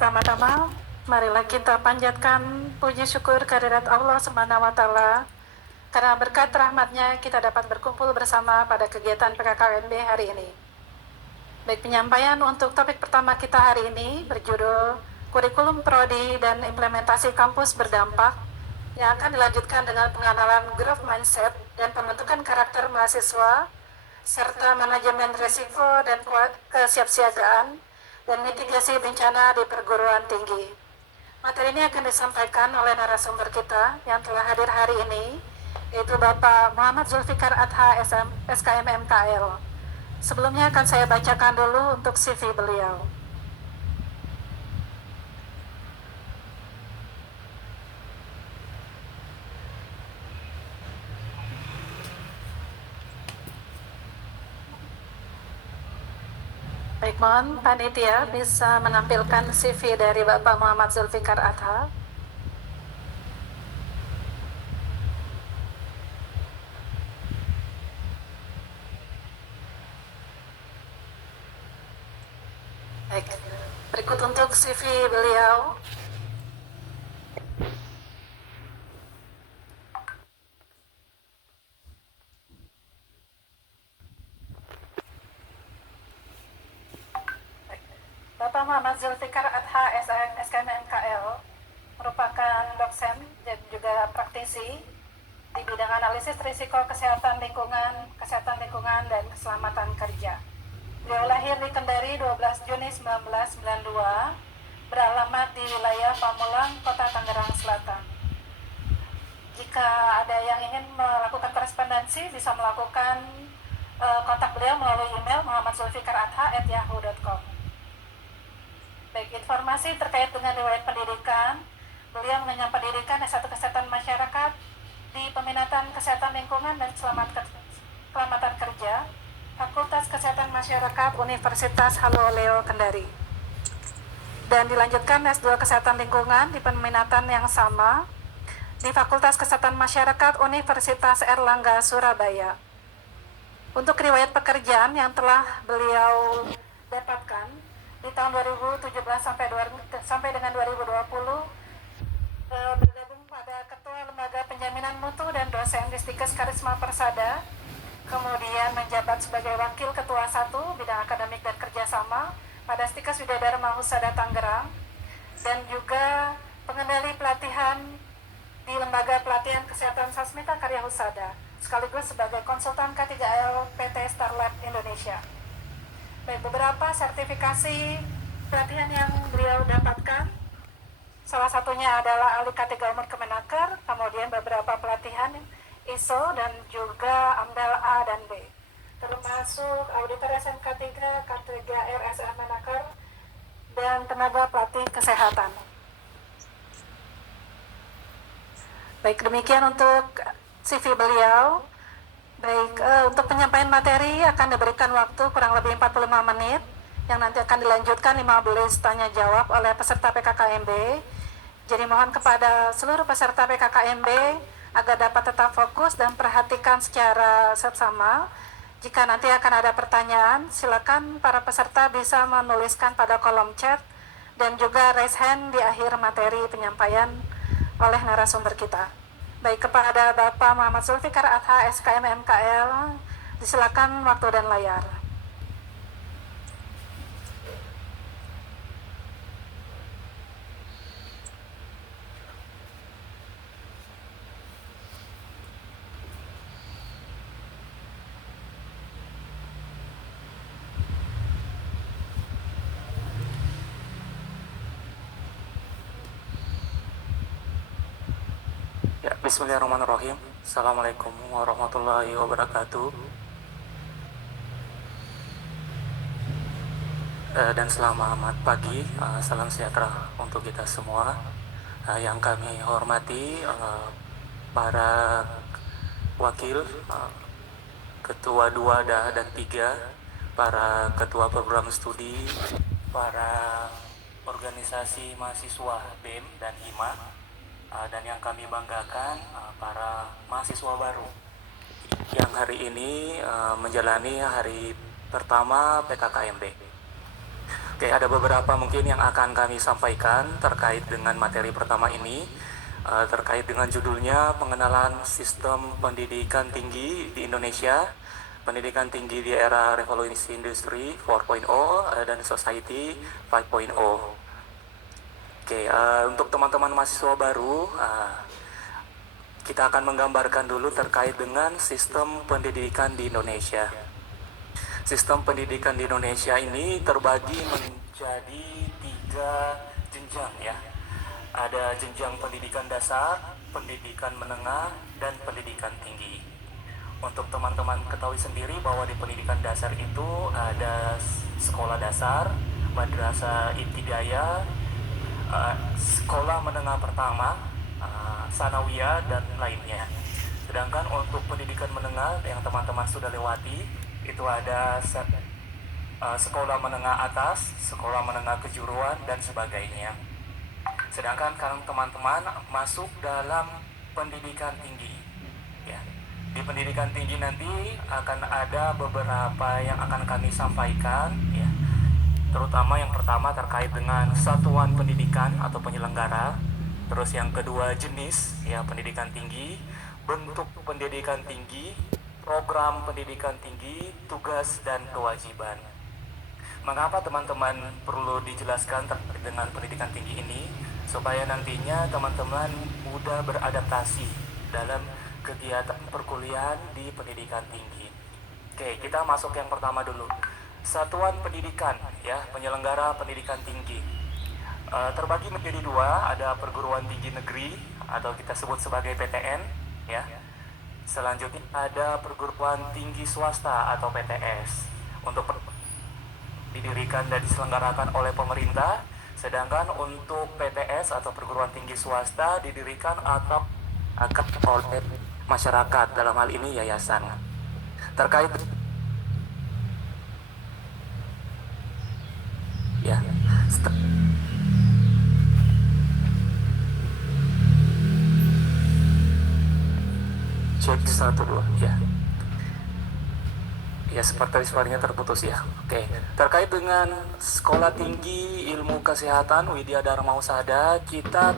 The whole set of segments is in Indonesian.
Pertama-tama, marilah kita panjatkan puji syukur kehadirat Allah Subhanahu wa Ta'ala, karena berkat rahmatnya kita dapat berkumpul bersama pada kegiatan PKKMB hari ini. Baik, penyampaian untuk topik pertama kita hari ini berjudul Kurikulum Prodi dan Implementasi Kampus Berdampak, yang akan dilanjutkan dengan pengenalan growth mindset dan pembentukan karakter mahasiswa, serta manajemen risiko dan kesiapsiagaan dan mitigasi bencana di perguruan tinggi. Materi ini akan disampaikan oleh narasumber kita yang telah hadir hari ini, yaitu Bapak Muhammad Zulfikar Adha, SKM MKL. Sebelumnya akan saya bacakan dulu untuk CV beliau. Baik, mohon panitia bisa menampilkan CV dari Bapak Muhammad Zulfikar Adha. Baik, berikut untuk CV beliau. Bapak Muhammad Zulfikar Adha, SKM MKL, merupakan dosen dan juga praktisi di bidang analisis risiko kesehatan lingkungan, dan keselamatan kerja. Beliau lahir di Kendari 12 Juni 1992, beralamat di wilayah Pamulang, Kota Tangerang Selatan. Jika ada yang ingin melakukan korespondensi, bisa melakukan kontak beliau melalui email muhamadzulfikar@yahoo.com. Baik, informasi terkait dengan riwayat pendidikan, beliau mengenyam pendidikan S1 Kesehatan Masyarakat di Peminatan Kesehatan Lingkungan dan Keselamatan Kerja, Fakultas Kesehatan Masyarakat Universitas Haloleo Kendari. Dan dilanjutkan S2 Kesehatan Lingkungan di peminatan yang sama di Fakultas Kesehatan Masyarakat Universitas Erlangga Surabaya. Untuk riwayat pekerjaan yang telah beliau dapatkan di tahun 2017 sampai dengan 2020, bergabung pada Ketua Lembaga Penjaminan Mutu dan dosen di Stikes Karisma Persada, kemudian menjabat sebagai Wakil Ketua 1 Bidang Akademik dan Kerjasama pada Stikes Widadharma Husada Tangerang, dan juga pengendali pelatihan di Lembaga Pelatihan Kesehatan Sasmita Karya Husada, sekaligus sebagai konsultan K3L PT Starlab Indonesia. Baik, beberapa sertifikasi pelatihan yang beliau dapatkan, salah satunya adalah ahli K3 Umur Kemenaker, kemudian beberapa pelatihan ISO dan juga AMDAL A dan B, termasuk auditor SMK 3, K3 RSM Menaker, dan tenaga pelatih kesehatan. Baik, demikian untuk CV beliau. Baik, untuk penyampaian materi akan diberikan waktu kurang lebih 45 menit, yang nanti akan dilanjutkan 15 tanya jawab oleh peserta PKKMB. Jadi mohon kepada seluruh peserta PKKMB agar dapat tetap fokus dan perhatikan secara seksama. Jika nanti akan ada pertanyaan, silakan para peserta bisa menuliskan pada kolom chat dan juga raise hand di akhir materi penyampaian oleh narasumber kita. Baik, kepada Bapak Muhammad Zulfikar Adha, SKM MKL, disilakan waktu dan layar. Ya, bismillahirrahmanirrahim. Assalamualaikum warahmatullahi wabarakatuh. Dan selamat pagi, salam sejahtera untuk kita semua. Yang kami hormati para wakil, ketua 2 dan 3, para ketua program studi, para organisasi mahasiswa BEM dan HIMA, dan yang kami banggakan para mahasiswa baru yang hari ini menjalani hari pertama PKKMB. Oke, ada beberapa mungkin yang akan kami sampaikan terkait dengan materi pertama ini, terkait dengan judulnya pengenalan sistem pendidikan tinggi di Indonesia, pendidikan tinggi di era revolusi industri 4.0 dan society 5.0. Oke, untuk teman-teman mahasiswa baru, kita akan menggambarkan dulu terkait dengan sistem pendidikan di Indonesia. Sistem pendidikan di Indonesia ini terbagi menjadi 3 jenjang ya. Ada jenjang pendidikan dasar, pendidikan menengah, dan pendidikan tinggi. Untuk teman-teman ketahui sendiri bahwa di pendidikan dasar itu ada sekolah dasar, madrasah ibtidaiyah, sekolah menengah pertama, sanawiyah, dan lainnya. Sedangkan untuk pendidikan menengah yang teman-teman sudah lewati, itu ada sekolah menengah atas, sekolah menengah kejuruan, dan sebagainya. Sedangkan sekarang teman-teman masuk dalam pendidikan tinggi. Ya. Di pendidikan tinggi nanti akan ada beberapa yang akan kami sampaikan, ya. Terutama yang pertama terkait dengan satuan pendidikan atau penyelenggara. Terus yang kedua jenis ya pendidikan tinggi, bentuk pendidikan tinggi, program pendidikan tinggi, tugas dan kewajiban. Mengapa teman-teman perlu dijelaskan terkait dengan pendidikan tinggi ini? Supaya nantinya teman-teman mudah beradaptasi dalam kegiatan perkuliahan di pendidikan tinggi. Oke, kita masuk yang pertama dulu. Satuan pendidikan, ya, penyelenggara pendidikan tinggi. Terbagi menjadi 2, ada perguruan tinggi negeri atau kita sebut sebagai PTN, ya. Selanjutnya ada perguruan tinggi swasta atau PTS. Untuk didirikan dan diselenggarakan oleh pemerintah, sedangkan untuk PTS atau perguruan tinggi swasta didirikan atau akan oleh masyarakat, dalam hal ini yayasan. Terkait ya cek 1 2 ya. Ya, seperti suaranya terputus ya. Oke, terkait dengan Sekolah Tinggi Ilmu Kesehatan Widya Dharma Husada, kita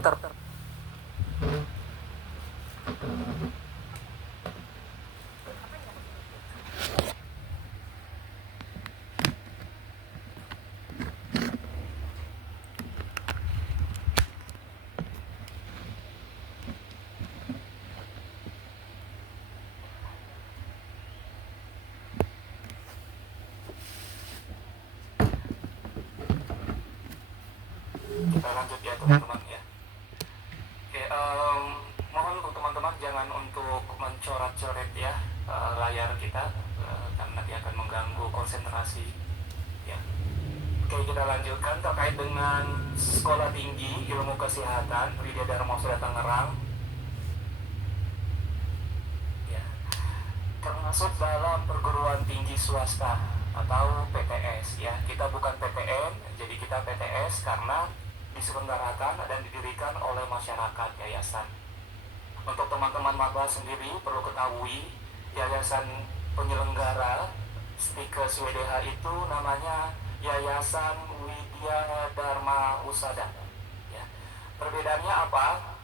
kita lanjut ya teman-teman ya. Oke, mohon untuk teman-teman jangan untuk mencoret-coret ya layar kita karena nanti akan mengganggu konsentrasi ya. Oke, kita lanjutkan terkait dengan Sekolah Tinggi Ilmu Kesehatan Widya Dharma Husada Tangerang ya, termasuk dalam perguruan tinggi swasta atau PTS ya. Kita bukan PTN, jadi kita PTS karena diselenggarakan dan didirikan oleh masyarakat yayasan. Untuk teman-teman maba sendiri perlu ketahui, yayasan penyelenggara Stikes WDH itu namanya Yayasan Widya Dharma Husada. Ya. Perbedaannya apa?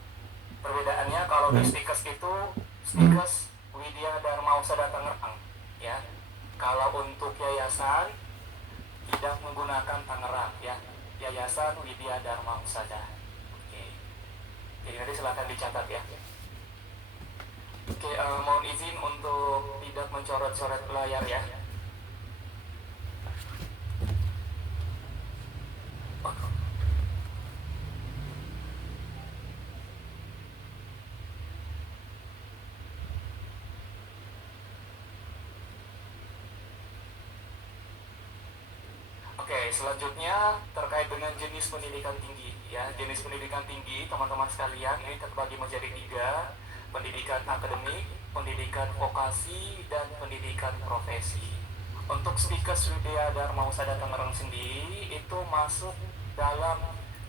Perbedaannya kalau di Stikes itu Stikes Widya Dharma Husada Tangerang. Ya. Kalau untuk yayasan tidak menggunakan Tangerang ya. Yayasan Widya Dharma Husada. Oke. Jadi nanti silakan dicatat ya. Oke, mohon izin untuk tidak mencoret-coret layar ya. Oke, selanjutnya terkait dengan jenis pendidikan tinggi ya. Jenis pendidikan tinggi teman-teman sekalian ini terbagi menjadi 3, pendidikan akademik, pendidikan vokasi, dan pendidikan profesi. Untuk Stikes Widya Dharma Husada Tangerang sendiri itu masuk dalam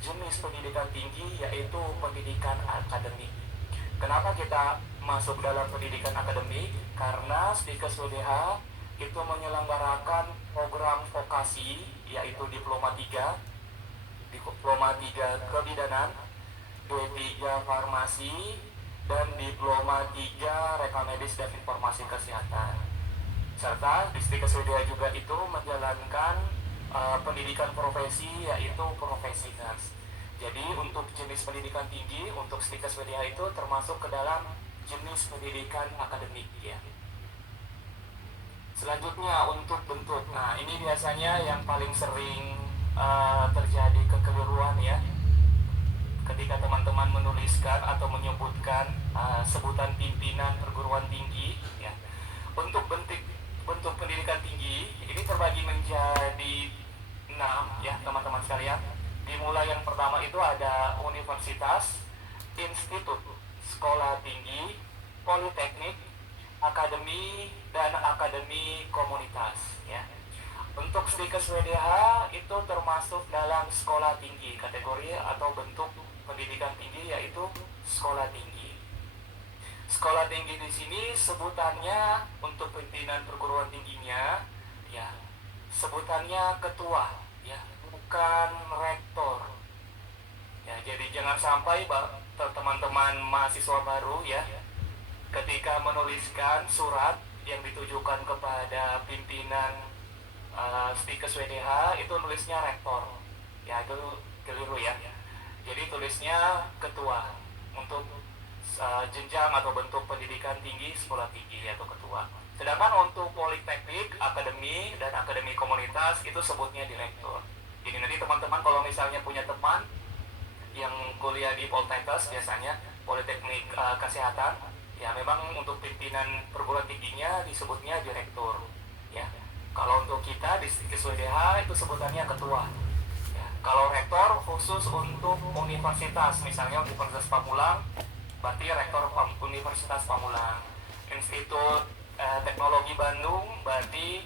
jenis pendidikan tinggi yaitu pendidikan akademik. Kenapa kita masuk dalam pendidikan akademik? Karena Stikes WDH itu menyelenggarakan program vokasi yaitu Diploma 3, Diploma 3 Kebidanan, D3 Farmasi, dan Diploma 3 Reka Medis dan Informasi Kesehatan. Serta Distrik Swedia juga itu menjalankan pendidikan profesi, yaitu profesi nurse. Jadi untuk jenis pendidikan tinggi untuk Distrik Swedia itu termasuk ke dalam jenis pendidikan akademik ya. Selanjutnya untuk bentuk. Nah, ini biasanya yang paling sering terjadi kekeliruan ya. Ketika teman-teman menuliskan atau menyebutkan sebutan pimpinan perguruan tinggi ya. Untuk bentuk pendidikan tinggi ini terbagi menjadi 6 ya teman-teman sekalian. Dimulai yang pertama itu ada universitas, institut, sekolah tinggi, politeknik, akademi, dan akademi komunitas ya. Untuk Stikes WDH itu termasuk dalam sekolah tinggi, kategori atau bentuk pendidikan tinggi yaitu sekolah tinggi. Sekolah tinggi di sini sebutannya untuk pimpinan perguruan tingginya ya, sebutannya ketua ya, bukan rektor. Ya, jadi jangan sampai teman-teman mahasiswa baru ya, ketika menuliskan surat yang ditujukan kepada pimpinan Stikes WDH itu nulisnya rektor. Ya, itu keliru ya. Jadi tulisnya ketua untuk jenjang atau bentuk pendidikan tinggi, sekolah tinggi atau ketua. Sedangkan untuk politeknik, akademi, dan akademi komunitas itu sebutnya direktur. Jadi nanti teman-teman kalau misalnya punya teman yang kuliah di Poltekkes, biasanya politeknik kesehatan, ya memang untuk pimpinan perguruan tingginya disebutnya direktur. Ya, kalau untuk kita di SWDH itu sebutannya ketua. Ya, kalau rektor khusus untuk universitas, misalnya Universitas Pamulang, berarti rektor Universitas Pamulang. Institut Teknologi Bandung, berarti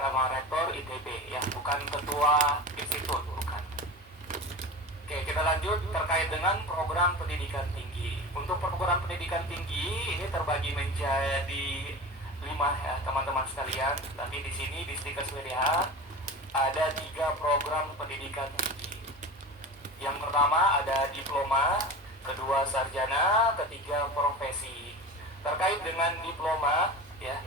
nama rektor ITB, ya bukan ketua institut, bukan. Oke, kita lanjut terkait dengan program pendidikan tinggi. Untuk program pendidikan tinggi ini terbagi menjadi 5 ya teman-teman sekalian. Tapi di sini di Stikes WDH ada 3 program pendidikan tinggi. Yang pertama ada diploma, kedua sarjana, ketiga profesi. Terkait dengan diploma ya,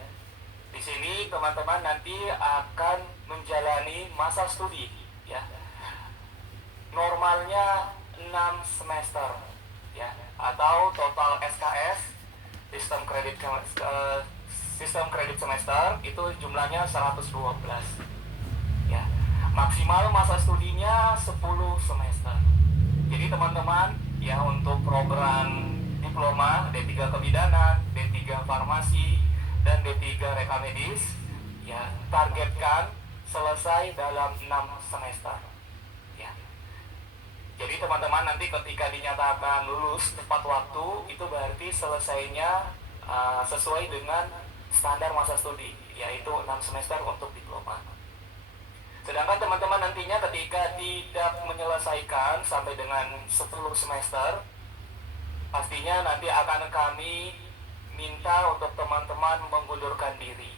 di sini teman-teman nanti akan menjalani masa studi ya. Normalnya 6 semester ya, atau total SKS sistem kredit semester itu jumlahnya 112 ya. Maksimal masa studinya 10 semester. Jadi teman-teman ya, untuk program diploma D3 Kebidanan, D3 Farmasi, dan D3 Reka Medis ya, targetkan selesai dalam 6 semester ya. Jadi teman-teman nanti ketika dinyatakan lulus tepat waktu, itu berarti selesainya sesuai dengan standar masa studi, yaitu 6 semester untuk diploma. Sedangkan teman-teman nantinya ketika tidak menyelesaikan sampai dengan 10 semester, pastinya nanti akan kami minta untuk teman-teman mengundurkan diri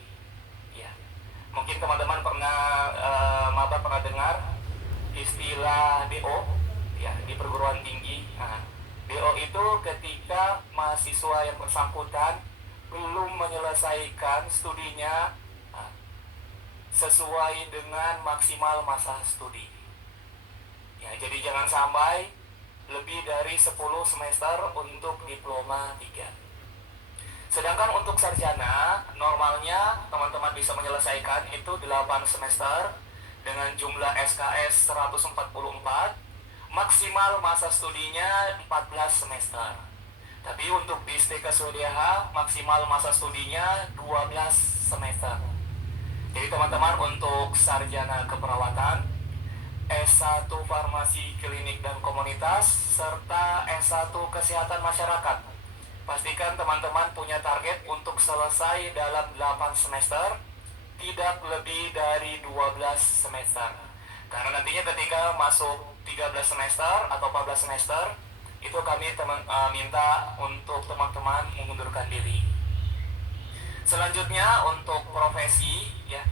ya. Mungkin teman-teman pernah dengar istilah DO ya di perguruan tinggi. Nah, DO itu ketika mahasiswa yang bersangkutan belum menyelesaikan studinya sesuai dengan maksimal masa studi ya. Jadi jangan sampai lebih dari 10 semester untuk diploma 3. Sedangkan untuk sarjana, normalnya teman-teman bisa menyelesaikan itu 8 semester dengan jumlah SKS 144, maksimal masa studinya 14 semester. Tapi untuk di Stikes WDH, maksimal masa studinya 12 semester. Jadi teman-teman untuk sarjana keperawatan, S1 Farmasi Klinik dan Komunitas, serta S1 Kesehatan Masyarakat, pastikan teman-teman punya target untuk selesai dalam 8 semester, tidak lebih dari 12 semester. Karena nantinya ketika masuk 13 semester atau 14 semester, itu kami minta untuk teman-teman mengundurkan diri. Selanjutnya untuk profesi ya,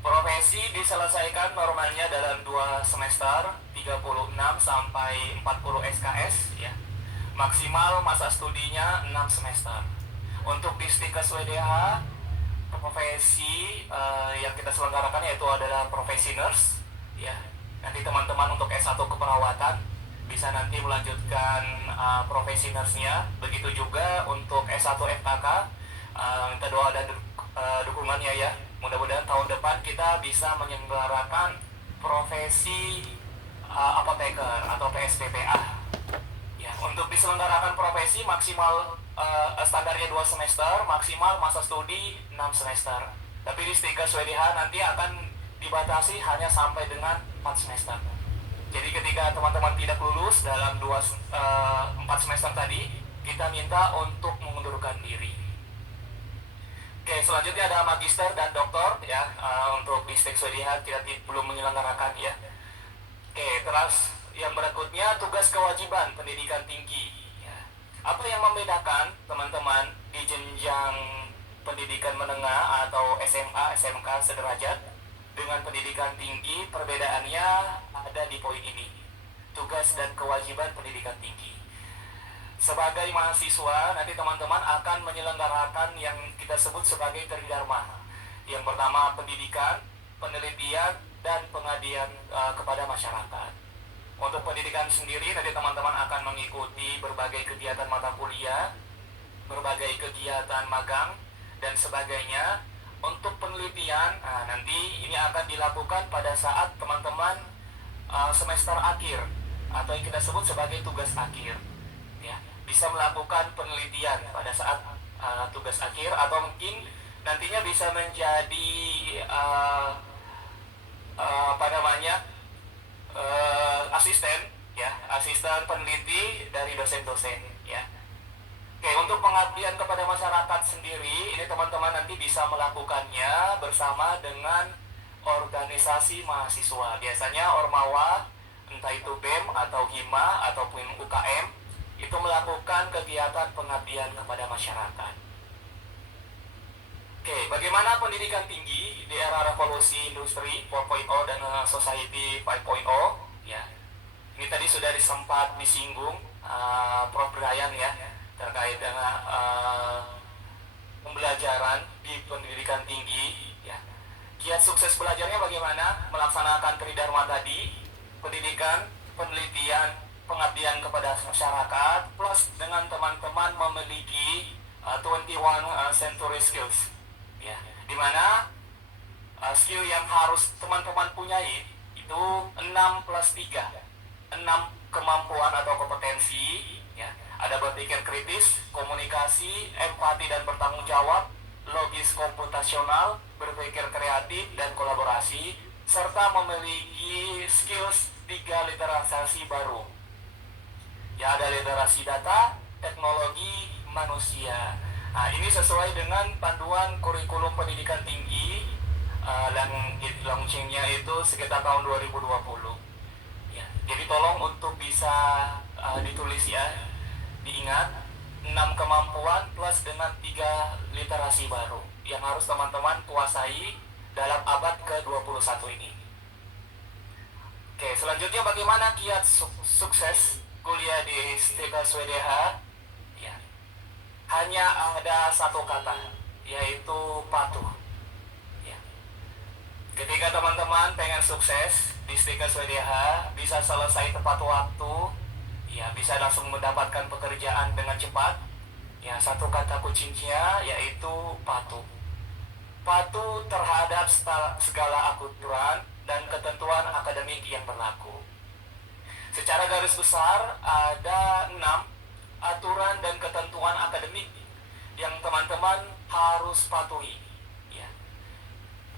Profesi diselesaikan normalnya dalam 2 semester, 36 sampai 40 SKS ya. Maksimal masa studinya 6 semester. Untuk di Stikes WDH, profesi yang kita selenggarakan yaitu adalah profesi nurse ya. Nanti teman-teman untuk S1 keperawatan bisa nanti melanjutkan profesi nurse-nya. Begitu juga untuk S1 FKK, minta doa dan dukungannya ya. Mudah-mudahan tahun depan kita bisa menyelenggarakan profesi apoteker atau PSPPA. Ya, untuk diselenggarakan profesi maksimal standarnya 2 semester, maksimal masa studi 6 semester. Tapi di Stikes WDH nanti akan dibatasi hanya sampai dengan 4 semester. Jadi ketika teman-teman tidak lulus dalam 4 semester tadi, kita minta untuk mengundurkan diri. Oke, selanjutnya ada magister dan doktor ya. Untuk di Stikes WDH kita belum menyelenggarakan ya. Oke, terus yang berikutnya tugas kewajiban pendidikan tinggi ya. Apa yang membedakan teman-teman di jenjang pendidikan menengah atau SMA, SMK sederajat dengan pendidikan tinggi? Perbedaannya ada di poin ini. Tugas dan kewajiban pendidikan tinggi. Sebagai mahasiswa, nanti teman-teman akan menyelenggarakan yang kita sebut sebagai tridharma. Yang pertama pendidikan, penelitian, dan pengabdian kepada masyarakat. Untuk pendidikan sendiri, nanti teman-teman akan mengikuti berbagai kegiatan mata kuliah, berbagai kegiatan magang, dan sebagainya. Untuk penelitian, nanti ini akan dilakukan pada saat teman-teman semester akhir, atau yang kita sebut sebagai tugas akhir. Ya, bisa melakukan penelitian pada saat tugas akhir, atau mungkin nantinya bisa menjadi asisten ya, asisten peneliti dari dosen-dosen ya. Oke, untuk pengabdian kepada masyarakat sendiri, ini teman-teman nanti bisa melakukannya bersama dengan organisasi mahasiswa. Biasanya Ormawa, entah itu BEM atau HIMA ataupun UKM, itu melakukan kegiatan pengabdian kepada masyarakat. Oke, bagaimana pendidikan tinggi di era revolusi industri 4.0 dan society 5.0 ya. Ini tadi sudah sempat disinggung Prof. Brian ya, terkait dengan pembelajaran di pendidikan tinggi ya. Kiat sukses belajarnya bagaimana? Melaksanakan tridharma tadi, pendidikan, penelitian, pengabdian kepada masyarakat, plus dengan teman-teman memiliki 21 century skills ya, dimana skill yang harus teman-teman punyai itu 6 plus 3, 6 kemampuan atau kompetensi ya. Ada berpikir kritis, komunikasi, empati dan bertanggung jawab, logis komputasional, berpikir kreatif dan kolaborasi, serta memiliki skills 3 literasi baru ya. Ada literasi data, teknologi, manusia. Nah, ini sesuai dengan panduan kurikulum pendidikan tinggi dan launchingnya itu sekitar tahun 2020 ya. Jadi tolong untuk bisa ditulis ya, diingat 6 kemampuan plus dengan 3 literasi baru yang harus teman-teman kuasai dalam abad ke-21 ini. Oke, selanjutnya bagaimana kiat sukses kuliah di Stikes WDH? Hanya ada satu kata, yaitu patuh ya. Ketika teman-teman pengen sukses di Stikes WDH, bisa selesai tepat waktu ya, bisa langsung mendapatkan pekerjaan dengan cepat ya, satu kata kuncinya yaitu patuh. Patuh terhadap segala aturan dan ketentuan akademik yang berlaku. Secara garis besar ada 6 aturan dan ketentuan akademik yang teman-teman harus patuhi ya.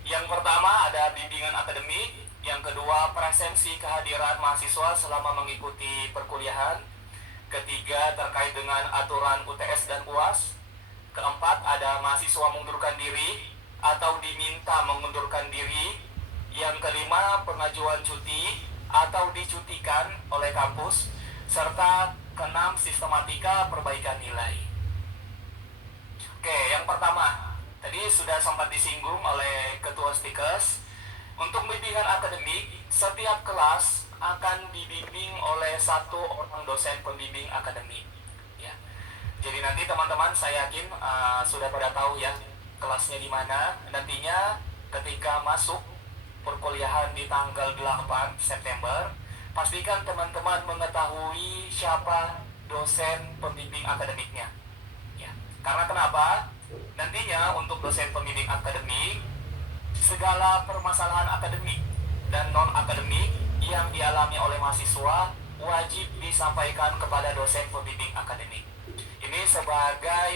Yang pertama ada bimbingan akademik, yang kedua presensi kehadiran mahasiswa selama mengikuti perkuliahan, ketiga terkait dengan aturan UTS dan UAS, keempat ada mahasiswa mengundurkan diri atau diminta mengundurkan diri, yang kelima pengajuan cuti atau dicutikan oleh kampus, serta keenam sistematika perbaikan nilai. Oke, yang pertama tadi sudah sempat disinggung oleh Ketua Stikes Untuk bimbingan akademik, setiap kelas akan dibimbing oleh satu orang dosen pembimbing akademik. Ya. Jadi nanti teman-teman saya yakin sudah pada tahu ya kelasnya di mana. Nantinya ketika masuk perkuliahan di tanggal 8 September, pastikan teman-teman mengetahui siapa dosen pembimbing akademiknya. Ya. Karena kenapa? Nantinya untuk dosen pembimbing akademik, segala permasalahan akademik dan non-akademik yang dialami oleh mahasiswa wajib disampaikan kepada dosen pembimbing akademik. Ini sebagai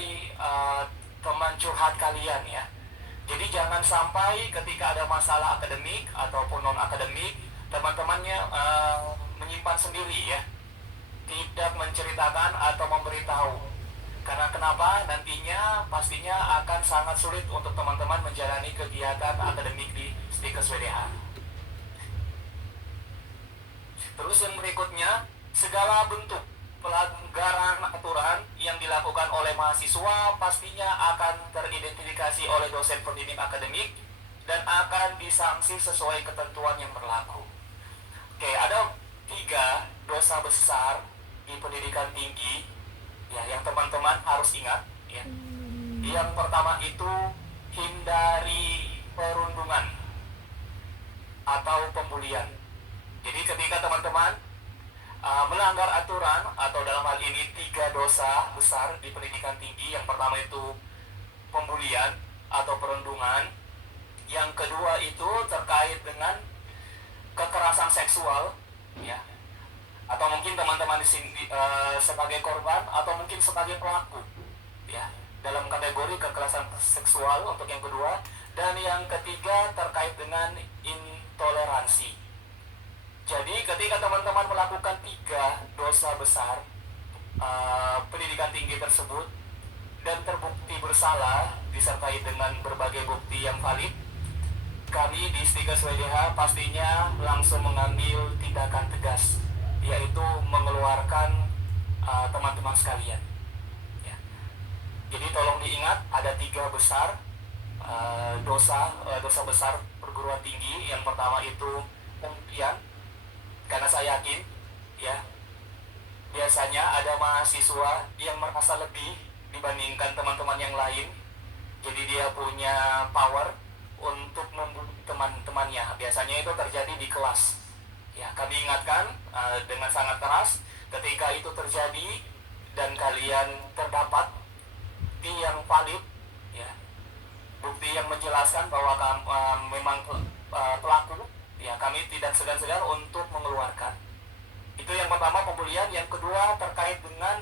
teman curhat kalian ya. Jadi jangan sampai ketika ada masalah akademik ataupun non-akademik, teman-temannya menyimpan sendiri ya, tidak menceritakan atau memberitahu. Karena kenapa? Nantinya pastinya akan sangat sulit untuk teman-teman menjalani kegiatan akademik di Stikes WDH. Terus yang berikutnya, segala bentuk pelanggaran aturan yang dilakukan oleh mahasiswa pastinya akan teridentifikasi oleh dosen pembimbing akademik dan akan disanksi sesuai ketentuan yang berlaku. Oke, ada 3 dosa besar di pendidikan tinggi ya, yang teman-teman harus ingat ya. Yang pertama itu hindari perundungan atau pembulian. Jadi ketika teman-teman melanggar aturan atau dalam hal ini 3 dosa besar di pendidikan tinggi, yang pertama itu pembulian atau perundungan, yang kedua itu terkait dengan kekerasan seksual ya, atau mungkin teman-teman di sini sebagai korban atau mungkin sebagai pelaku ya dalam kategori kekerasan seksual untuk yang kedua, dan yang ketiga terkait dengan intoleransi. Jadi ketika teman-teman melakukan 3 dosa besar pendidikan tinggi tersebut dan terbukti bersalah disertai dengan berbagai bukti yang valid, kami di Stikes WDH pastinya langsung mengambil tindakan tegas, yaitu mengeluarkan teman-teman sekalian ya. Jadi tolong diingat ada 3 besar dosa besar perguruan tinggi. Yang pertama itu pembulian, karena saya yakin ya biasanya ada mahasiswa yang merasa lebih dibandingkan teman-teman yang lain, jadi dia punya power untuk membunuh teman-temannya. Biasanya itu terjadi di kelas. Ya, kami ingatkan dengan sangat keras ketika itu terjadi dan kalian terdapat bukti yang valid, ya, bukti yang menjelaskan bahwa memang pelaku, ya kami tidak segan-segan untuk mengeluarkan. Itu yang pertama pembulian. Yang kedua terkait dengan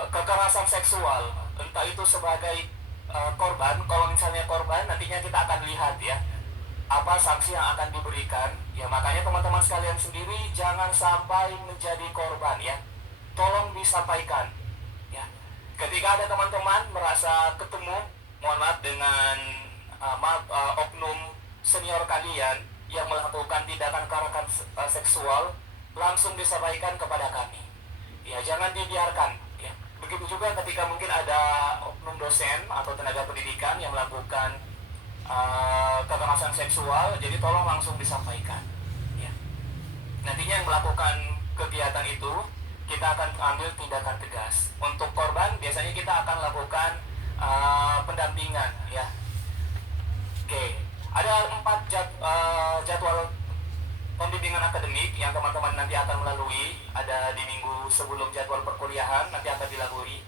kekerasan seksual, entah itu sebagai korban. Kalau misalnya korban, nantinya kita akan lihat ya apa sanksi yang akan diberikan ya. Makanya teman-teman sekalian sendiri jangan sampai menjadi korban ya, tolong disampaikan ya. Ketika ada teman-teman merasa ketemu, mohon maaf, dengan oknum senior kalian yang melakukan tindakan kekerasan seksual, langsung disampaikan kepada kami ya, jangan dibiarkan ya. Begitu juga ketika mungkin ada oknum dosen atau tenaga pendidikan yang melakukan kekerasan seksual, jadi tolong langsung disampaikan ya. Nantinya yang melakukan kegiatan itu kita akan ambil tindakan tegas. Untuk korban biasanya kita akan lakukan pendampingan ya. Oke, ada 4 jadwal pembimbingan akademik yang teman-teman nanti akan melalui. Ada di minggu sebelum jadwal perkuliahan nanti akan dilalui.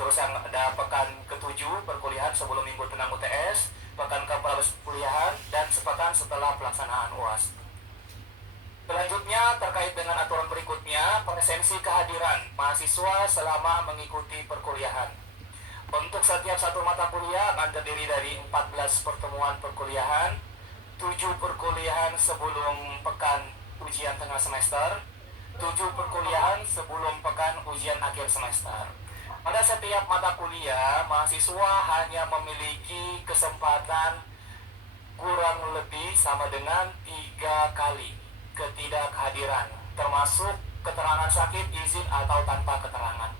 Terus yang ada pekan ke-7 perkuliahan sebelum minggu tenang UTS, pekan ke-14 perkuliahan, dan sepekan setelah pelaksanaan UAS. Selanjutnya terkait dengan aturan berikutnya, presensi kehadiran mahasiswa selama mengikuti perkuliahan. Untuk setiap satu mata kuliah akan terdiri dari 14 pertemuan perkuliahan, 7 perkuliahan sebelum pekan ujian tengah semester, 7 perkuliahan sebelum pekan ujian akhir semester. Pada setiap mata kuliah, mahasiswa hanya memiliki kesempatan kurang lebih sama dengan 3 kali ketidakhadiran, termasuk keterangan sakit, izin, atau tanpa keterangan.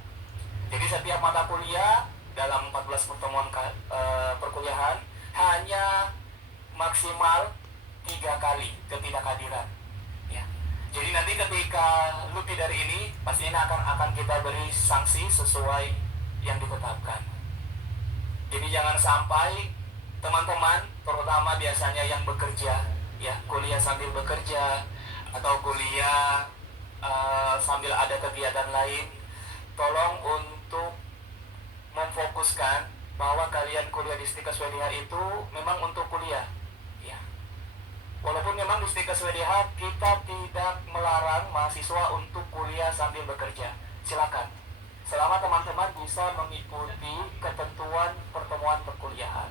Jadi setiap mata kuliah dalam 14 pertemuan perkuliahan hanya maksimal 3 kali ketidakhadiran. Ya. Jadi nanti ketika lebih dari ini, pastinya akan kita beri sanksi sesuai yang ditetapkan. Jadi jangan sampai teman-teman, terutama biasanya yang bekerja, ya kuliah sambil bekerja atau kuliah sambil ada kegiatan lain, tolong untuk memfokuskan bahwa kalian kuliah di Stika Swediha itu memang untuk kuliah. Ya. Walaupun memang di Stika Swediha kita tidak melarang mahasiswa untuk kuliah sambil bekerja. Silakan. Selama teman-teman bisa mengikuti ketentuan pertemuan perkuliahan.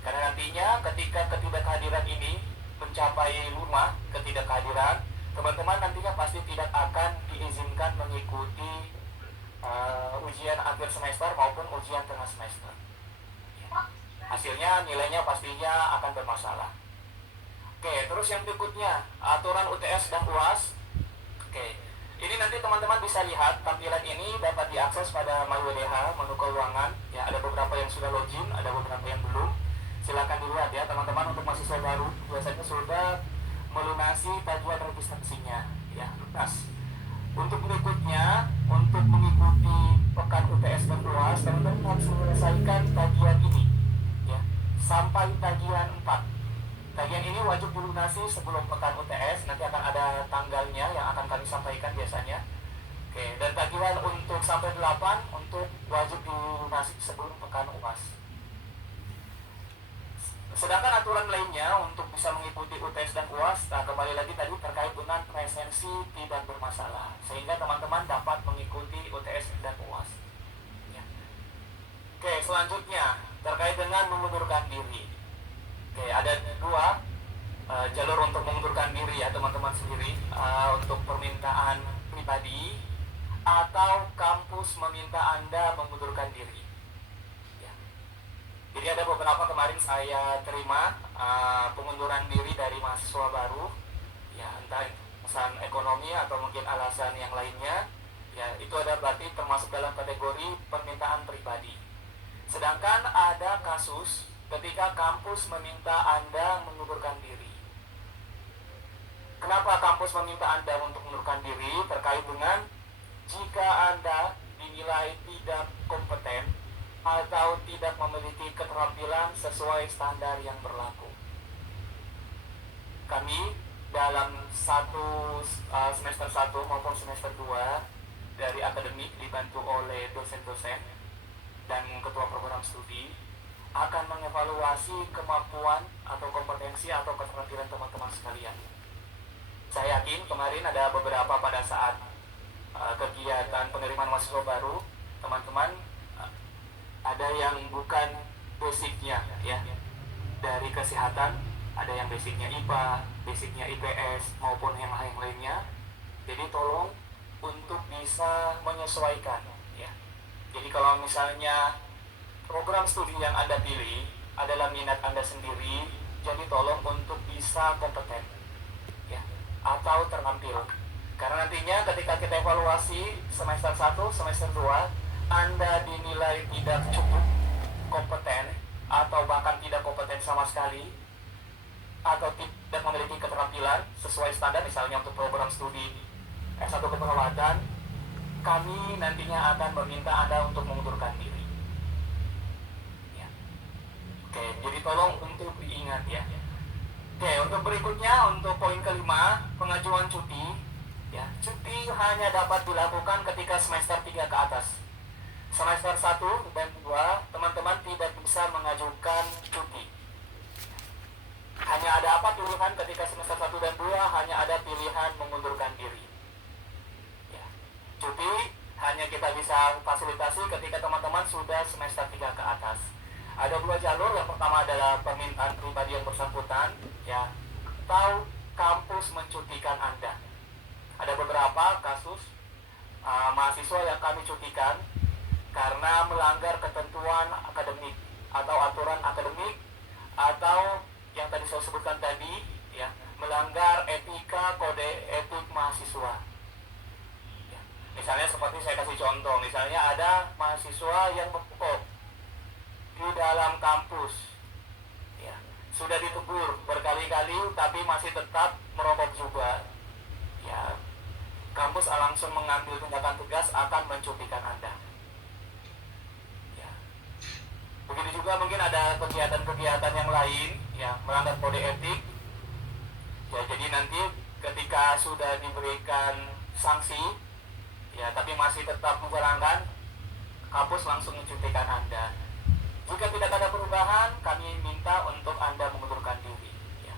Karena nantinya ketika ketidakhadiran ini mencapai 5 ketidakhadiran, teman-teman nantinya pasti tidak akan diizinkan mengikuti ujian akhir semester maupun ujian tengah semester. Hasilnya nilainya pastinya akan bermasalah. Oke, terus yang berikutnya, aturan UTS dan UAS. Oke, ini nanti teman-teman bisa lihat tampilan ini dapat diakses pada MyWDH, menu keuangan. Ya, ada beberapa yang sudah login, ada beberapa yang belum. Silakan dilihat ya teman-teman, untuk mahasiswa baru biasanya sudah melunasi tagihan registrasinya. Ya, lunas. Untuk berikutnya, untuk mengikuti pekan UTS dan UAS, teman-teman harus menyelesaikan tagihan ini. Ya, sampai tagihan 4. Tagihan ini wajib dilunasi sebelum pekan UTS, nanti akan ada tanggalnya yang akan kami sampaikan biasanya. Oke, dan tagihan untuk sampai 8 untuk wajib dilunasi sebelum pekan UAS. Sedangkan aturan lainnya untuk bisa mengikuti UTS dan UAS, nah kembali lagi tadi terkait dengan presensi tidak bermasalah, sehingga teman-teman dapat mengikuti UTS dan UAS. Ya. Oke, selanjutnya terkait dengan mengundurkan diri. Oke, ada 2 jalur untuk mengundurkan diri ya teman-teman sendiri, untuk permintaan pribadi atau kampus meminta Anda mengundurkan diri. Ya. Jadi ada beberapa kemarin saya terima pengunduran diri dari mahasiswa baru, ya entah alasan ekonomi atau mungkin alasan yang lainnya, ya itu ada berarti termasuk dalam kategori permintaan pribadi. Sedangkan ada kasus ketika kampus meminta Anda mengundurkan diri. Kenapa kampus meminta Anda untuk mengundurkan diri? Terkait dengan jika Anda dinilai tidak kompeten atau tidak memiliki keterampilan sesuai standar yang berlaku. Kami dalam semester 1 maupun semester 2 dari akademik dibantu oleh dosen-dosen dan ketua program studi akan mengevaluasi kemampuan atau kompetensi atau keterampilan teman-teman sekalian. Saya yakin kemarin ada beberapa pada saat kegiatan penerimaan mahasiswa baru, teman-teman ada yang bukan basicnya ya, dari kesehatan, ada yang basicnya IPA, basicnya IPS maupun yang lainnya. Jadi tolong untuk bisa menyesuaikan ya. Jadi kalau misalnya program studi yang Anda pilih adalah minat Anda sendiri, jadi tolong untuk bisa kompeten ya, atau terampil. Karena nantinya ketika kita evaluasi semester 1, semester 2, Anda dinilai tidak cukup kompeten atau bahkan tidak kompeten sama sekali, atau tidak memiliki keterampilan sesuai standar, misalnya untuk program studi S1 keperawatan, kami nantinya akan meminta Anda untuk mengundurkan diri. Oke, jadi tolong untuk diingat ya. Oke, untuk berikutnya, untuk poin kelima, pengajuan cuti. Ya, cuti hanya dapat dilakukan ketika semester 3 ke atas. Semester 1 dan 2, teman-teman tidak bisa mengajukan cuti. Hanya ada apa pilihan ketika semester 1 dan 2? Hanya ada pilihan mengundurkan diri. Ya. Cuti hanya kita bisa fasilitasi ketika teman-teman sudah semester 3 ke atas. Ada 2 jalur, yang pertama adalah permintaan pribadi yang bersangkutan ya, atau kampus mencutikan Anda. Ada beberapa kasus mahasiswa yang kami cutikan karena melanggar ketentuan akademik atau aturan akademik, atau yang tadi saya sebutkan tadi ya, melanggar etika kode etik mahasiswa ya. Misalnya seperti saya kasih contoh, misalnya ada mahasiswa yang berpokok di dalam kampus ya, sudah ditegur berkali-kali tapi masih tetap merokok juga, ya kampus langsung mengambil tindakan tegas akan mencupikan Anda. Ya. Begitu juga mungkin ada kegiatan-kegiatan yang lain, ya melanggar kode etik. Ya, jadi nanti ketika sudah diberikan sanksi, ya tapi masih tetap menjalankan, kampus langsung mencupikan Anda. Jika tidak ada perubahan, kami minta untuk Anda mengundurkan diri. Ya.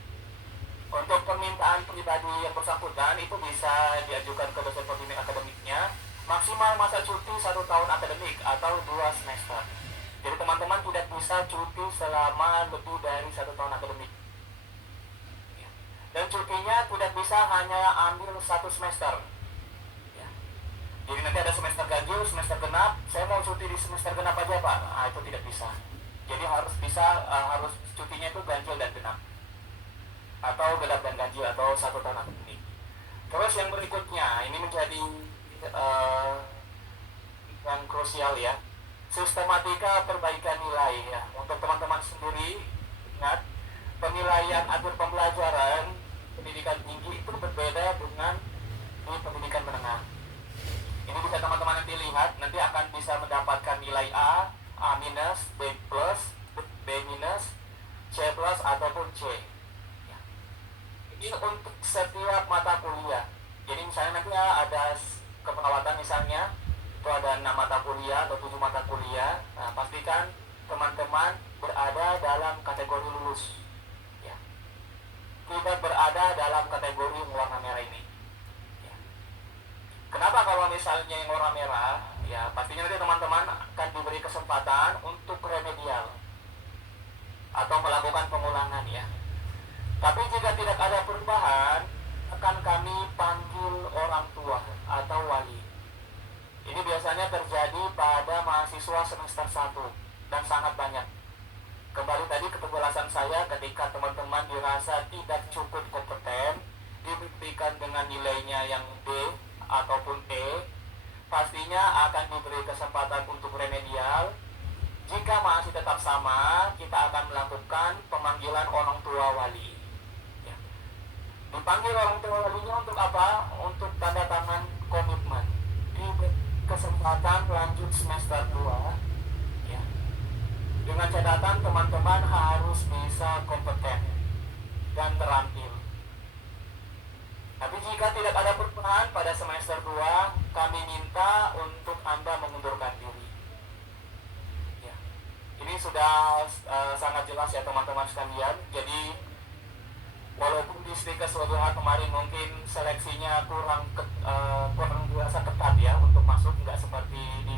Untuk permintaan pribadi yang bersangkutan itu bisa diajukan ke dosen pembimbing akademiknya, maksimal masa cuti 1 tahun akademik atau 2 semester. Jadi teman-teman tidak bisa cuti selama lebih dari 1 tahun akademik. Ya. Dan cutinya tidak bisa hanya ambil 1 semester. Ya. Jadi nanti ada semester ganjil, semester genap, saya mau cuti di semester genap aja Pak, nah, itu tidak bisa. Jadi harus cutinya itu ganjil dan genap, atau genap dan ganjil, atau 1 tahun akademik. Terus yang berikutnya, ini menjadi yang krusial ya, sistematika perbaikan nilai ya. Untuk teman-teman sendiri, ingat, penilaian akhir pembelajaran pendidikan tinggi itu berbeda dengan di pendidikan menengah. Ini bisa teman-teman nanti lihat, nanti akan bisa mendapatkan nilai A, A minus, B plus, B minus, C plus ataupun C. Ya. Ini untuk setiap mata kuliah. Jadi misalnya nanti ada keperawatan misalnya, itu ada 6 mata kuliah atau 7 mata kuliah. Nah, pastikan teman-teman berada dalam kategori lulus. Ya. Tidak berada dalam kategori warna merah ini. Kenapa kalau misalnya yang warna merah, ya pastinya nanti teman-teman akan diberi kesempatan untuk remedial atau melakukan pengulangan ya. Tapi jika tidak ada perubahan, akan kami panggil orang tua atau wali. Ini biasanya terjadi pada mahasiswa semester 1 dan sangat banyak. Kembali tadi ke penjelasan saya, ketika teman-teman dirasa tidak cukup kompeten, dibuktikan dengan nilainya yang D ataupun E, pastinya akan diberi kesempatan untuk remedial. Jika masih tetap sama, kita akan melakukan pemanggilan orang tua wali. Ya. Dipanggil orang tua walinya untuk apa? Untuk tanda tangan komitmen di kesempatan lanjut semester 2. Ya. Dengan catatan teman-teman harus bisa kompeten dan terampil. Tapi jika tidak ada perubahan pada semester 2, kami minta untuk Anda mengundurkan diri. Ya. Ini sudah sangat jelas ya teman-teman sekalian. Jadi walaupun di Stikes WBH kemarin mungkin seleksinya kurang biasa ketat ya untuk masuk, nggak seperti di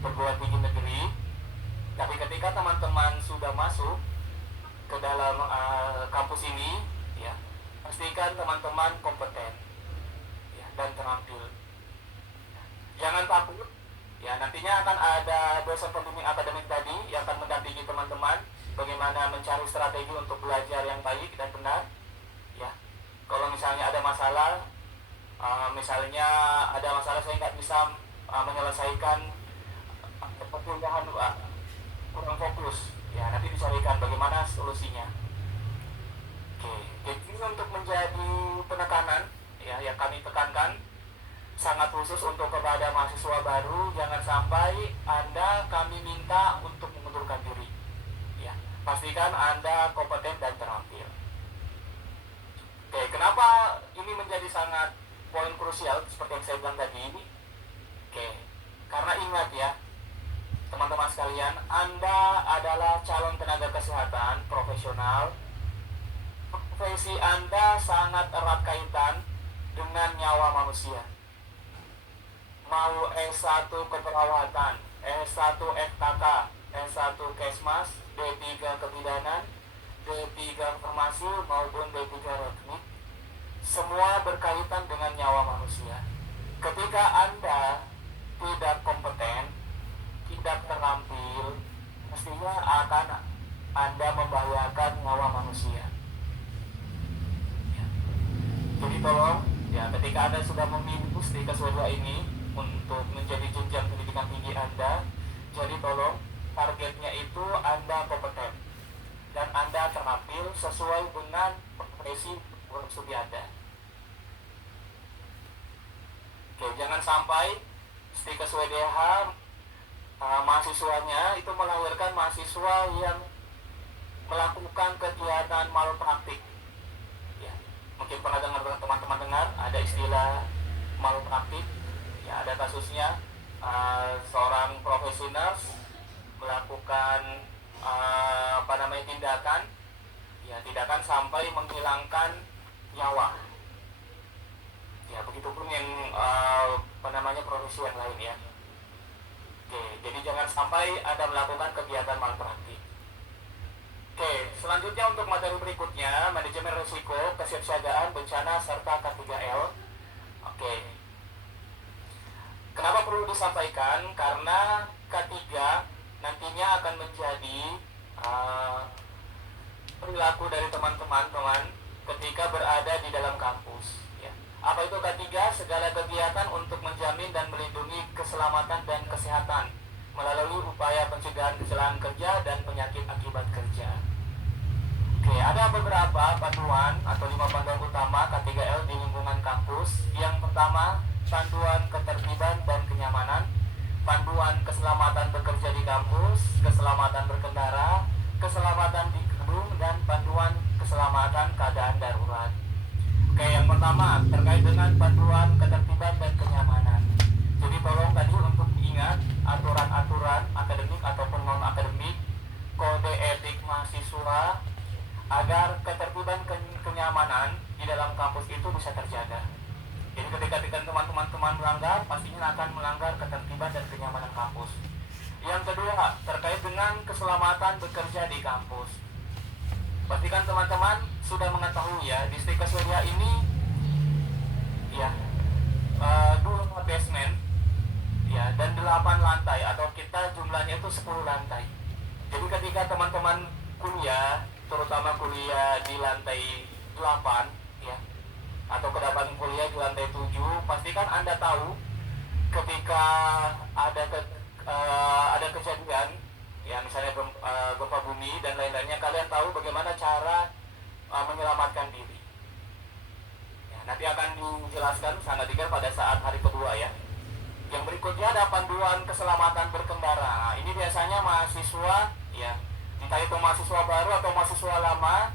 perguruan tinggi negeri. Tapi ketika teman-teman sudah masuk ke dalam kampus ini, ya, pastikan teman-teman kompeten ya, dan terampil. Jangan takut, ya nantinya akan ada dosen pembimbing akademik tadi yang akan mendampingi teman-teman bagaimana mencari strategi untuk belajar yang baik dan benar. Ya, kalau misalnya ada masalah, saya nggak bisa menyelesaikan perkuliahan kurang fokus, ya nanti dicarikan bagaimana solusinya. Oke, jadi untuk menjadi penekanan ya yang kami tekankan sangat khusus untuk kepada mahasiswa baru, jangan sampai kami minta untuk mengundurkan diri. Ya, pastikan Anda kompeten dan terampil. Oke, kenapa ini menjadi sangat poin krusial seperti yang saya bilang tadi ini? Oke, karena ingat ya teman-teman sekalian, Anda adalah calon tenaga kesehatan profesional. Profesi Anda sangat erat kaitan dengan nyawa manusia. Mau S1 keperawatan, S1 FKK, S1 Kesmas, D3 kebidanan, D3 farmasi maupun D3 reknik, semua berkaitan dengan nyawa manusia. Ketika Anda tidak kompeten, tidak terampil, mestinya akan Anda membahayakan nyawa manusia. Jadi tolong, ya ketika Anda sudah memilih Stikes W2 ini untuk menjadi jenjang pendidikan tinggi Anda, jadi tolong targetnya itu Anda kompeten dan Anda terampil sesuai dengan profesi studi Anda. Oke, jangan sampai Stikes WDH mahasiswanya itu melahirkan mahasiswa yang melakukan kegiatan malpraktik. Ya, mungkin pernah dengar, teman-teman dengar ada istilah malpraktik. Ya, ada kasusnya seorang profesional melakukan tindakan sampai menghilangkan nyawa. Ya, begitupun yang profesi yang lain ya. Oke, jadi jangan sampai ada melakukan kegiatan malpraktik. Oke, selanjutnya untuk materi berikutnya, manajemen risiko, kesiapsiagaan, bencana, serta K3L. Oke. Kenapa perlu disampaikan? Karena K3 nantinya akan menjadi perilaku dari teman-teman ketika berada di dalam kampus. Ya. Apa itu K3? Segala kegiatan untuk menjamin dan melindungi keselamatan dan kesehatan melalui upaya pencegahan kecelakaan kerja dan penyakit akibat kerja. Oke, ada beberapa panduan atau 5 panduan utama K3L di lingkungan kampus. Yang pertama, panduan ketertiban dan kenyamanan, panduan keselamatan bekerja di kampus, keselamatan berkendara, keselamatan di gedung, dan panduan keselamatan keadaan darurat. Oke, yang pertama terkait dengan panduan ketertiban dan kenyamanan. Jadi tolong tadi untuk diingat aturan-aturan akademik ataupun non akademik, kode etik mahasiswa, agar ketertiban kenyamanan di dalam kampus itu bisa terjaga. Jadi ketika teman-teman melanggar, pastinya akan melanggar ketertiban dan kenyamanan kampus. Yang kedua, terkait dengan keselamatan bekerja di kampus. Pastikan teman-teman sudah mengetahui ya, di Stikes WDH ini ya 2 basement ya dan 8 lantai, atau kita jumlahnya itu 10 lantai. Jadi ketika teman-teman kuliah, terutama kuliah di lantai 8 ya, atau kedapatan kuliah di lantai 7, pastikan Anda tahu ketika ada kejadian ya, misalnya gempa bumi dan lain-lainnya, kalian tahu bagaimana cara menyelamatkan diri ya, nanti akan dijelaskan sangat detail pada saat hari kedua ya. Yang berikutnya ada panduan keselamatan berkendara. Nah, ini biasanya mahasiswa ya, entah itu mahasiswa baru atau mahasiswa lama,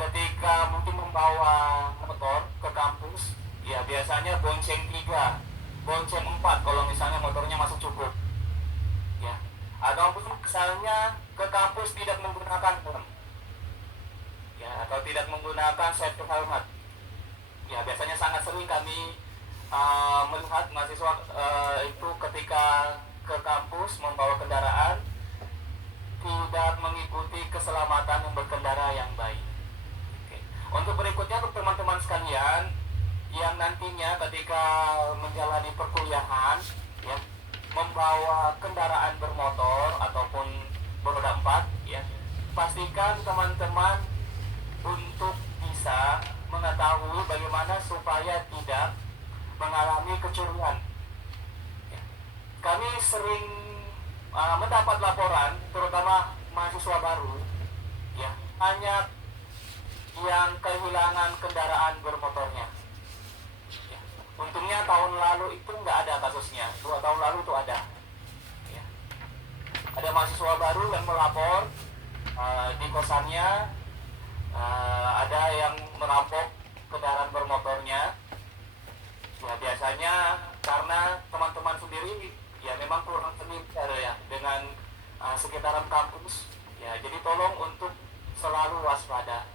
ketika mungkin membawa motor ke kampus ya, biasanya bonceng 3, bonceng 4 kalau misalnya motornya masih cukup ya, ataupun misalnya ke kampus tidak menggunakan helm ya, atau tidak menggunakan safety helmet ya. Biasanya sangat sering kami melihat mahasiswa itu ketika ke kampus membawa kendaraan tidak mengikuti keselamatan yang berkendara yang baik. Oke. Untuk berikutnya, untuk teman-teman sekalian yang nantinya ketika menjalani perkuliahan ya, membawa kendaraan bermotor ataupun beroda 4 ya, pastikan teman-teman untuk bisa mengetahui bagaimana supaya tidak mengalami kecurian ya. Kami sering mendapat laporan, terutama mahasiswa baru ya, hanya yang kehilangan kendaraan bermotornya ya. Untungnya tahun lalu itu nggak ada kasusnya, 2 tahun lalu itu ada ya. Ada mahasiswa baru yang melapor di kosannya ada yang merampok kendaraan bermotornya ya. Biasanya karena teman-teman sendiri ya memang kurang familiar ya dengan sekitaran kampus ya, jadi tolong untuk selalu waspada.